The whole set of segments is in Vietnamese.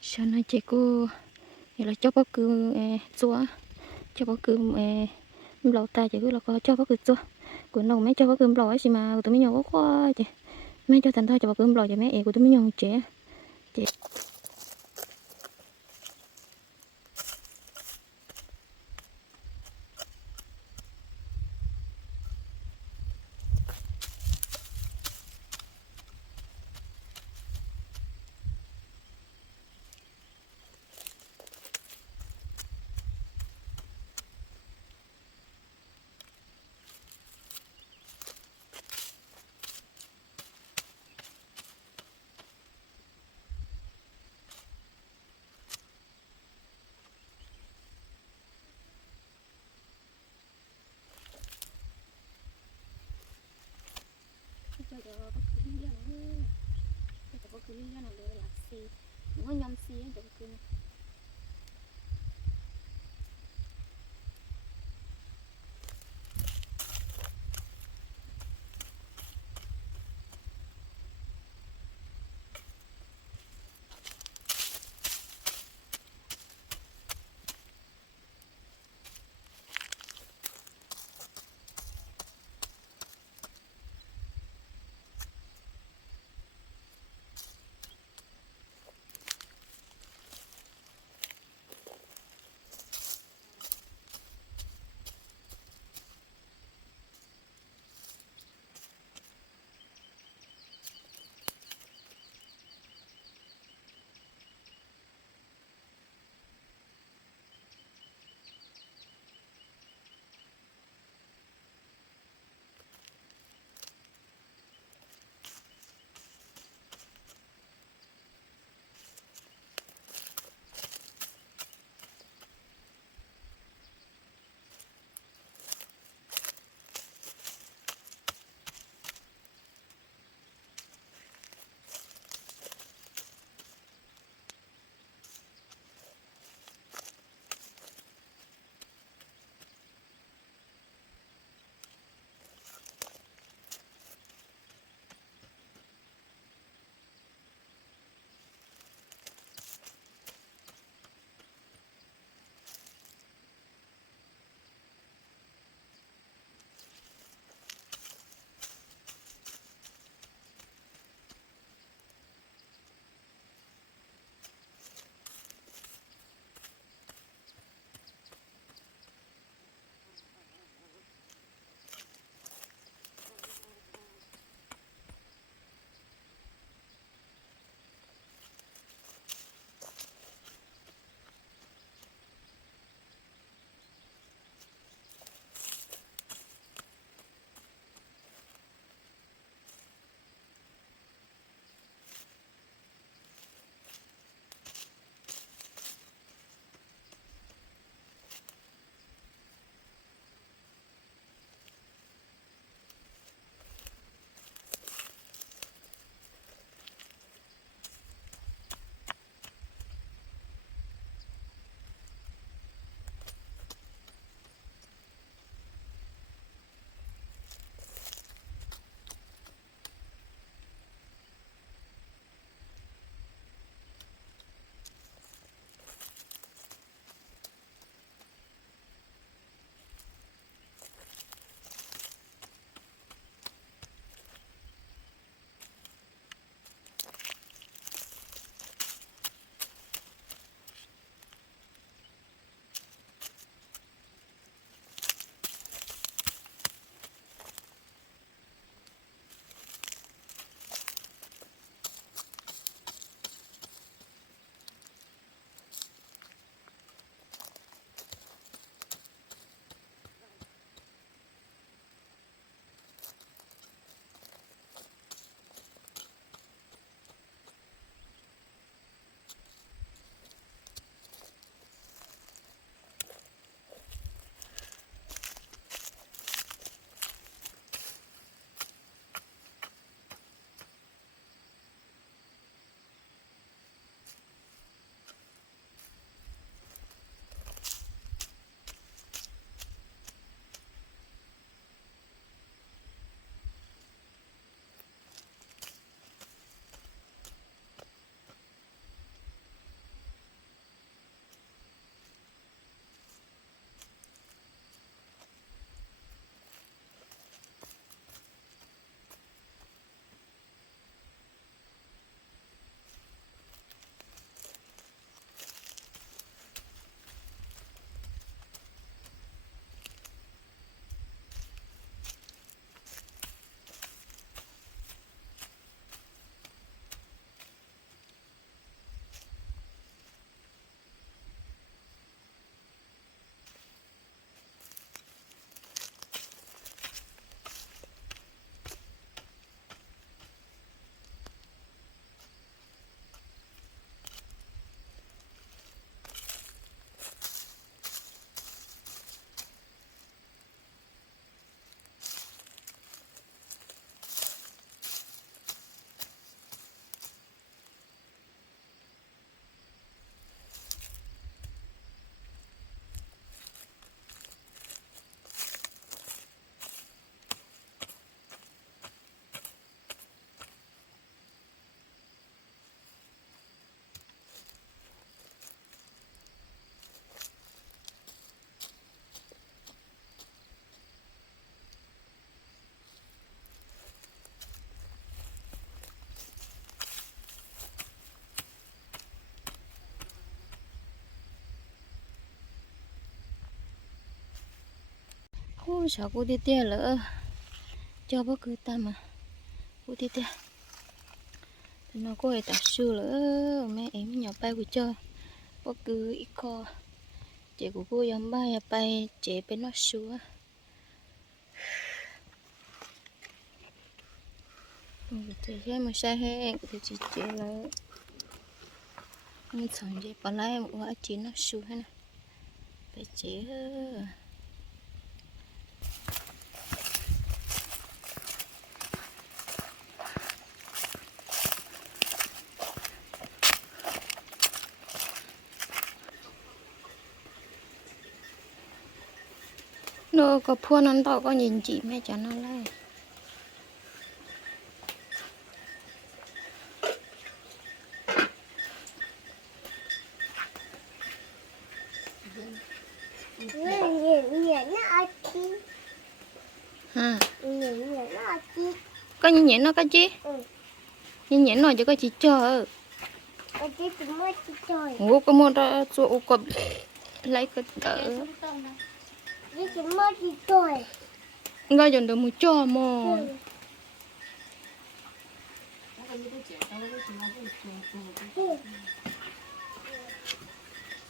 cho nên chị cô thì là cho bác cứ chúa cho bác cứ lâu ta chỉ cứ là có cho bác cứ chúa của nó mấy cho bác cứ lâu ấy mà tụi mình nhau quá chị mấy cho thành thôi cho bác cứ lâu cho mấy em của tụi mình nhau trẻ chị เจ้าก็คือเรื่องเลยเจ้าก็คือเรื่องนั้นเลยหลักสี่หนูยอม Ôi sợ cô tia tia lỡ. Cho bố cứ ta mà cô tia tia thì nó có hệ tạo sư lỡ. Mẹ em nhỏ bay của cho bố cứ ít co. Chị của cô dám bay bay chị bên nó sửa chị thấy mà sai hết thì chị chị là mình sống chị bỏ lại một quả chị nó sửa nè phải chị nó có phua nó to có nhìn chị mẹ cho nó nó ở chi có nhìn nhện nó có chứ? Ừ. nhìn nhện nó chỉ có chị chờ. Chi tụi mới chi trời ngủ có mua ra chỗ có lấy cái tờ đi tụi ngay dần được một cho mà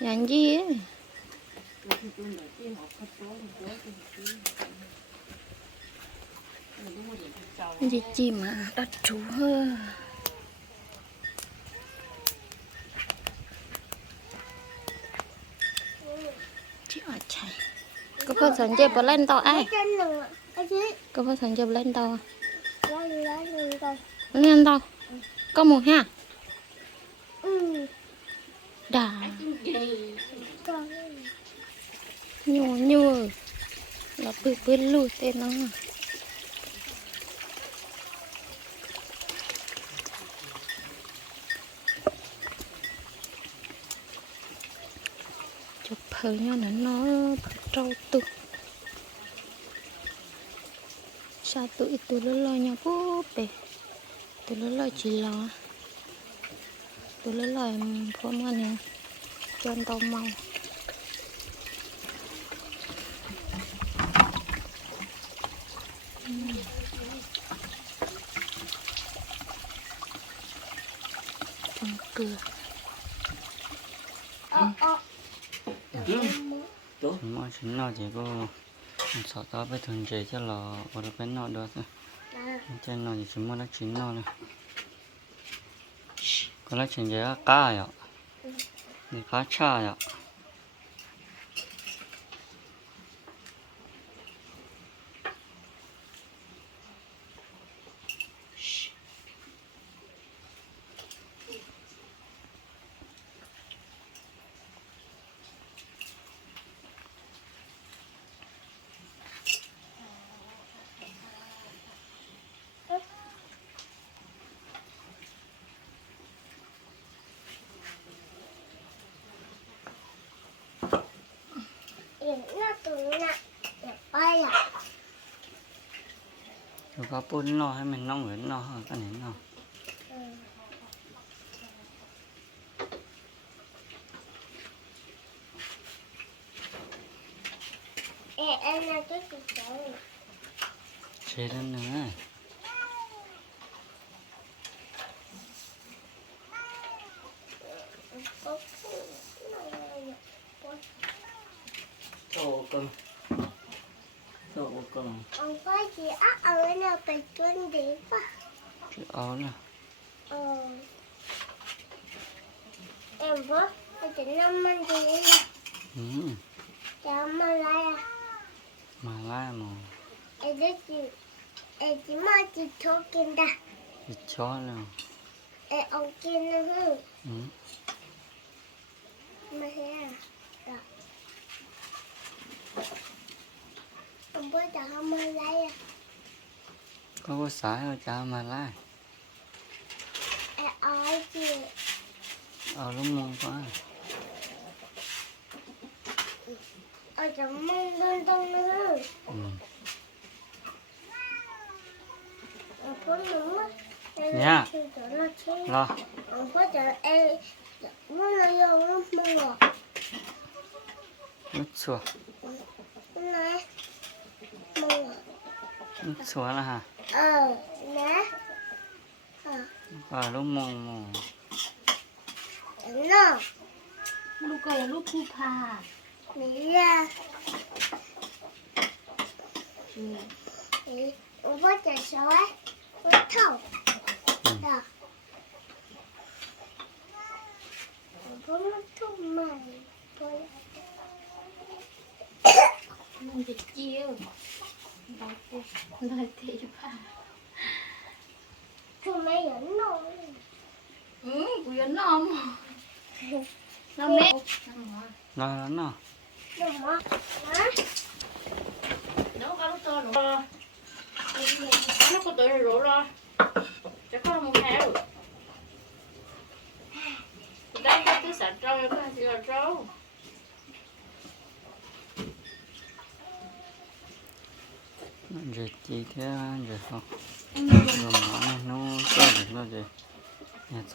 nhàn gì ấy. Gì chim mà đặt chú hơn chị ở chạy có phải sẵn chơi bờ lên tàu ai có phải sẵn chơi bờ lên tàu rồi lên tàu có một ha? Ừ. Đà. Còn nhua nhua là bự bự lùi tên nó chụp khởi nhau nó nó trâu tu sao tụi tụi nó lo nhau bố bề? Tụi nó lo chỉ lo. Tụi nó lo phô mà nè cho anh tao mau trong cửa. Ờ. ờ. Mà chúng nó chỉ có sợ to với thường chế cho là ở đây bên nó được thôi à trên nó chỉ chúng nó đã chín nó này có lẽ chuyện chế cá à thì cá cha à rồi có bún nó hay mình nó nguyễn nó hơn cái này nó. Ừ Ê, em là cái gì vậy? chế lên nữa Có cái này Tô cưng Tô cưng Ông có gì á ở nào phải tuân đi quá. Chứ áo nè Ờ. Em bố, em chỉ năm mình đi nè. ừ. Chào mà lại à. mà lai mà Em biết gì. Em chỉ mà chỉ thô kinh ta. thịt chó nè Em ông kinh nữa hư. ừ. Mà thế à. Rồi. Ông bố chào mà lại à. Có có sải ở chả mà Em ở gì. ở lúc mông quá Ở trong mông đông đông nữa ừ. Mất. Nha. Lo muốn nó vô สวยละฮะเออนะป่าลูกมองมองน้องลูกเกยลูกผู้พาเนี่ยว่าจะสวยว่าเท่าดอกผมทุ่มใหม่ผมมันจะเจียว lời thì bà Thôi mẹ dẫn nó Ừ, cô dẫn nó không? Nó mẹ Nó là มันจะจีเท่ามันจะเขาลงมาเนี่ยนู้นก็เดี๋ยวเราจะเนี่ยถ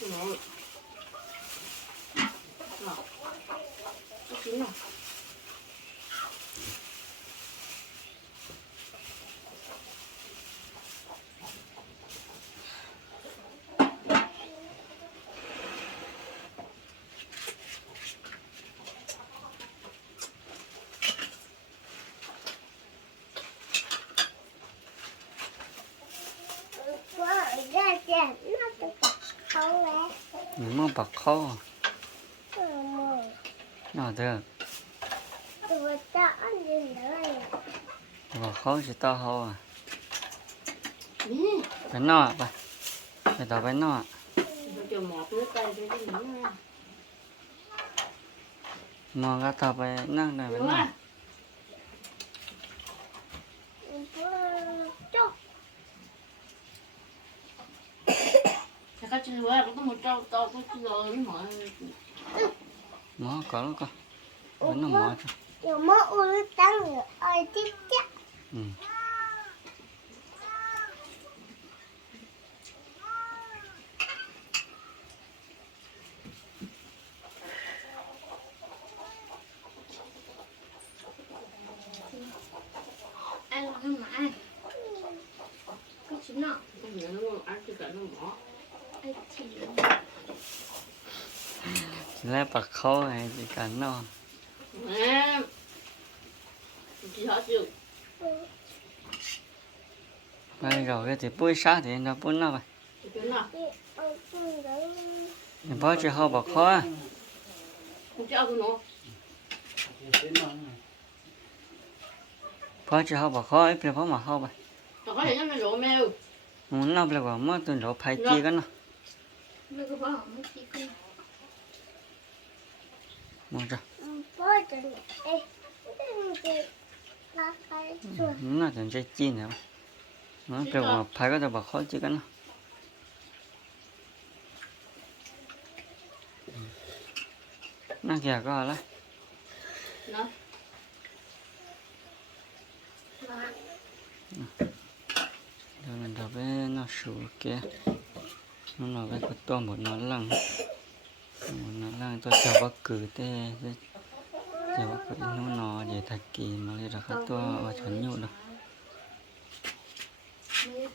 พี่น้องชิ้นหน่อย เขาแหนูมางปักข้อเออน่าเด้อตัวตาอันเดียวเลยปักขาจะต่อเขาอะไปนอกไปไปต่อไปหนอหมองก็ต่อไปนั่งหน่อยไปนอก 我也不这么着，着不着。搞了搞，我们我们等你。嗯。干嘛呀？不行啊！你看你那个？ แล้วปักข้อไงจีกันนอก Nè Chị hỏi chưa ไปเราก็จะปุ้ยช้าเดี๋ยวเราปุ้ยนอกไป Chị kêu nào đi ở chung đấy เดี๋ยวพ่อจะเขาปักข้อ Không cho tôi nó พ่อจะเขาปักข้อไอ้เปลี่ยนพ่อมาเข้าไป Tao có thể nhắm mày rượu mèo มันนอกเลยว่าเมื่อตัวเราพายจีกันเนาะ ไม่ก็บอกไม่ทีก็ มองจ้ะ bố chân ê đừng gì là cái chuột มันน่าจะใจจีนแล้วมันเปลี่ยนว่าพายก็จะปักข้อจีกันเนาะน่าเกลียดก็อะไร Nó เดี๋ยวมันจ 那个我们提往这嗯抱着你。哎那咱这技能嗯给我拍个照吧好几个呢。那给俺干啥呢那这边那手给 าว่ากือนู่นนอเดี๋ยวถักกีมาเลยนะครับตัวว่าฉันอยู่เนาะ ไม่